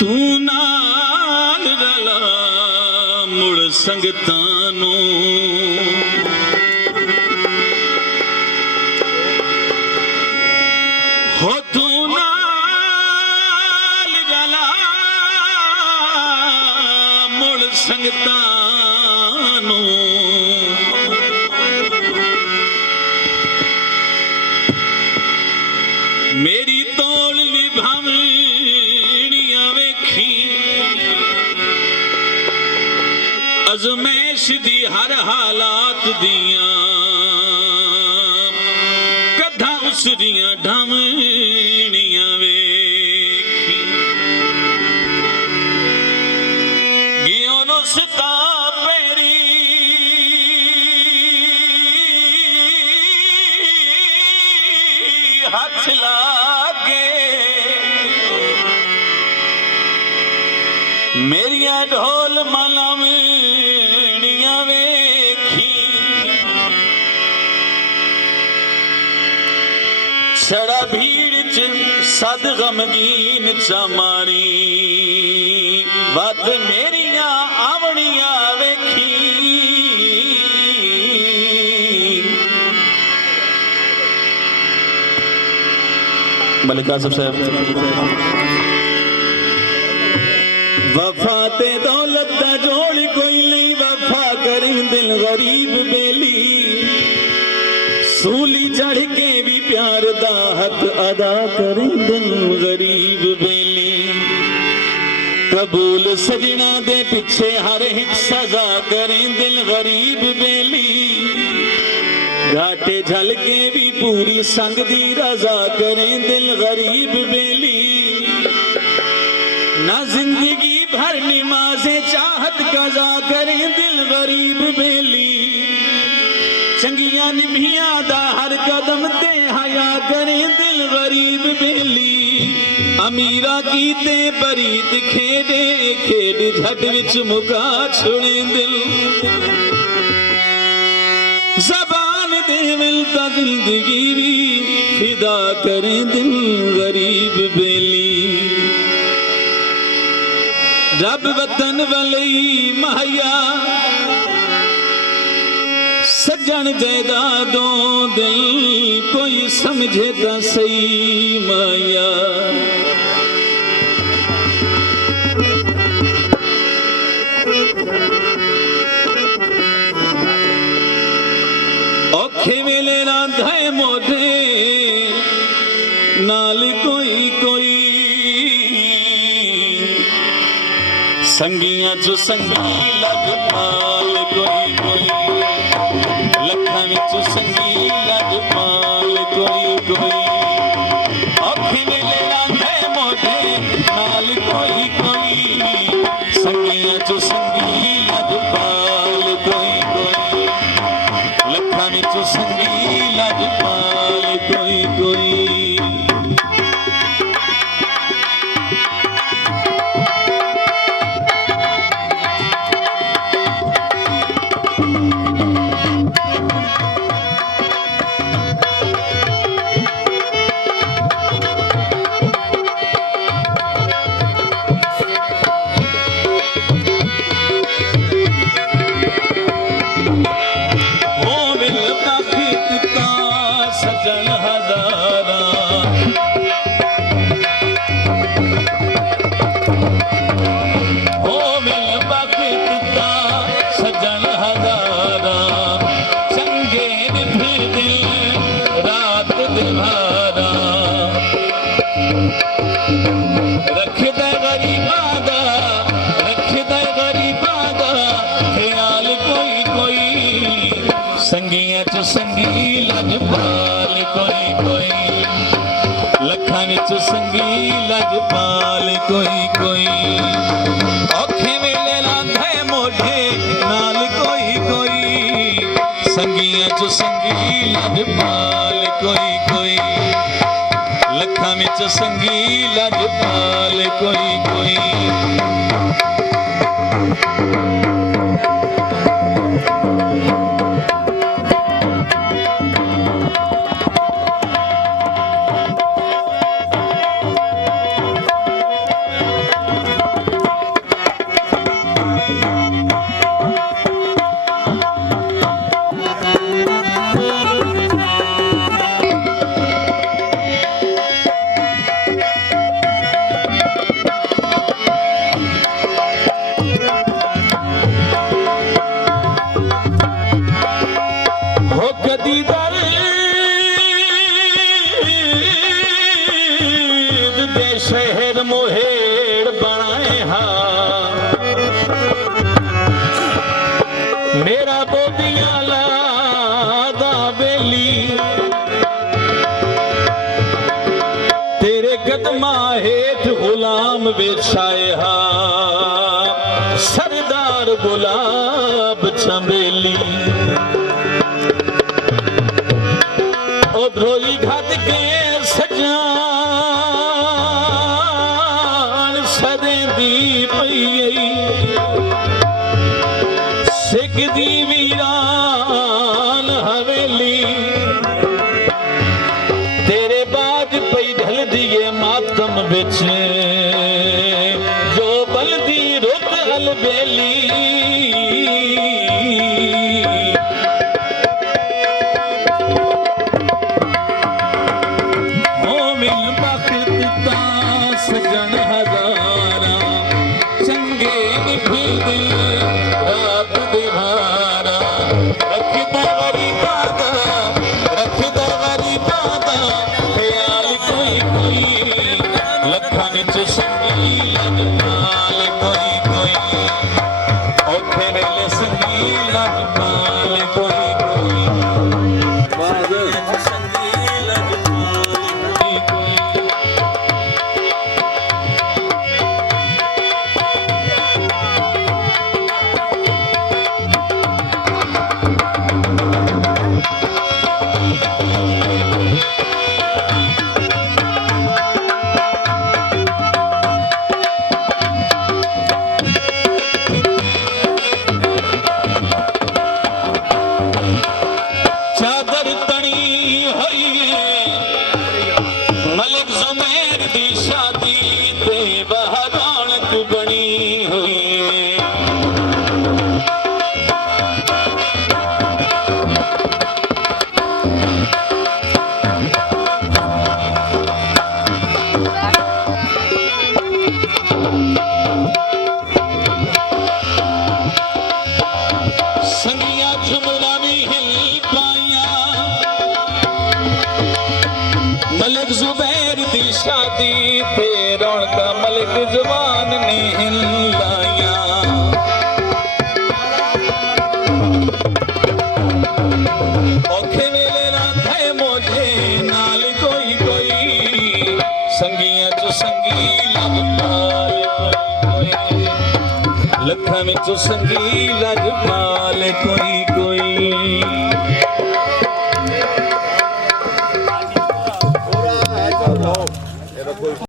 तू नाल रला मुड़ संगतां नूं हो तू नाल रला मुड़ संगतां नूं मेरी तोल निभावणियां वेखी अजमैश दी हर हालात दियां कद्दां उसदियां ढावणियां वेखी गियों नो सदा पैरी हाथ लागे मेरिया ढोल मलावणियां वेखी छड़ा भीड़ च सद गमगीन चा मारी बात मेरिया आवणियां वेखी मलिक आसिफ साहब वफा ते दौलत दा जोड़ कोई नहीं वफा करी दिल गरीब बेली सूली चढ़ के भी प्यार दा हक अदा करी दिल गरीब बेली कबूल सजना दे पिछे हर एक सजा करें दिल गरीब बेली घाटे झल के भी पूरी संग दी रजा करें दिल गरीब बेली ना जिंदगी भर नमाज़े चाहत कजा करें दिल गरीब बेली चंगियां निभियां दा हर कदम ते हया करें दिल गरीब बेली अमीरा कीते बरीत खेडे खेड झट विच मुका छुड़े दिल ज़बान दे मिलता जिंदगी भी फिदा करें दिल गरीब बेली रब वतन वलई महया सजन जायदादों दिल कोई समझे ता सही माया औखे वेले रांधे मोढे नाल कोई कोई संगियां चो संगी लग पाल कोई कोई लखां विच संगी लग पाल कोई कोई औखे वेले रांधे मोढे नाल कोई कोई संगियां चो संगी लग पाल कोई कोई लखां विच संगी लग पाल कोई कोई सजन हजारा हो मिल बखता सजन हजारा चंगे फिर दिल रात दिवारा रख दे गरीबा दा ख्याल कोई कोई संगियां च संगी लजपाल कोई कोई लखां विच संगी लजपाल कोई कोई औखे वेले रांधे मोढे नाल कोई कोई संगियां च संगी लजपाल कोई कोई लखां विच संगी लजपाल कोई कोई मोहेड़ बनाए हा मेरा बोदिया लादा बेली तेरे कदमा हेठ गुलाम बिछाए हा सरदार गुलाब चमेली ओ ध्रोई घाट के सजान सदे दी पई सिख दी वीरान हवेली तेरे बाज पई ढल दिए मातम बिच जो बलदी रुत अलबेली सजन हजारा चंगे निभी दिल रात दिहारा रखदा गरीबादा ख्याल कोई कोई लखन च संगी लजपाल कोई कोई औखे वेले संगी लजपाल कोई कोई बाजे संगी लजपाल कोई चादर तणी हुई मलिक जुमैर दी शादी ते बहरौनक बनी हुई संगिया झुमरा भी हिल मलिक जुबैर दी शादी ते रौनक मलिक जवान ने हिलाया औखे वेले राधे मोजे नाल कोई कोई संगियां चो संगी लजपाल कोई कोई लखां विच संगी लजपाल कोई